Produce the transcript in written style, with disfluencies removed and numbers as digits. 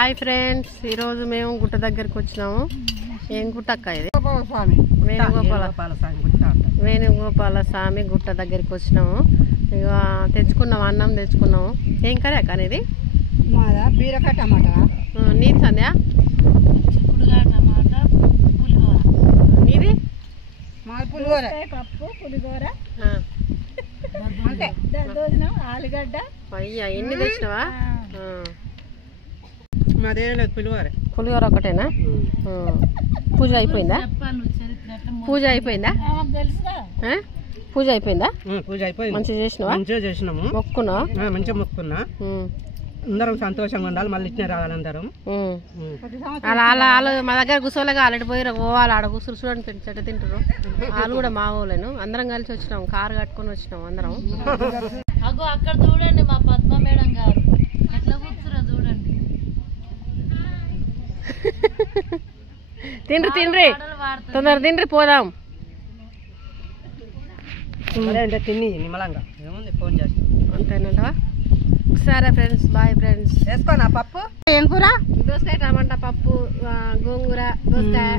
Hi friends, ఈరోజు మేము గుట్ట దగ్గరికి వచ్చినాము. ఏం గుట్ట అక్క ఇది? వేణుగోపాల స్వామి గుట్ట దగ్గరికి వచ్చినాము. ఇక తెచ్చుకున్నాము, అన్నం తెచ్చుకున్నాము. ఏం కర్రీ అక్క అనేది? బీరకాయ టమాటా. నీది సంధ్య? నీది? పులిహోర, పప్పు, పులిహోర, ఆలుగడ్డ. అయ్యా, ఎన్ని తెచ్చినావా? పులిహోర ఒకటేనా? పూజ అయిపోయిందా? పూజ అయిపోయిందా? పూజ అయిపోయిందా? పూజ అయిపోయింది. మంచిగా చేసినావా? మంచిగా చేసినాము. మొక్కున్నావా? మంచిగా మొక్కున్నా. అందరం సంతోషంగా ఉండాలి. మళ్ళీ ఇచ్చిన రావాలి అందరం. వాళ్ళు మా దగ్గర కూర్చోలేక ఆల్రెడీ పోయి పోవాలి. ఆడ కూర్చుని చూడండి, చెట్ట తింటారు. వాళ్ళు కూడా మా ఊళ్ళను అందరం కలిసి వచ్చినాం. కారు కట్టుకొని వచ్చినాం అందరం. అక్కడ చూడండి మా పద్మ మేడం గారు ఎట్లా కూర్చురా చూడండి. తిండ్రి తిండ్రి, తొందర తిండ్రి, పోదాం. తిని నిమ్మలంగా ఏముంది, ఫోన్ చేస్తాం అంతేనంటవా? సరే ఫ్రెండ్స్, బాయ్ ఫ్రెండ్స్. వేసుకోనా పప్పు? ఏం కూర? దోసకాయ టమాటా పప్పు, గోంగూర, దోసకాయ.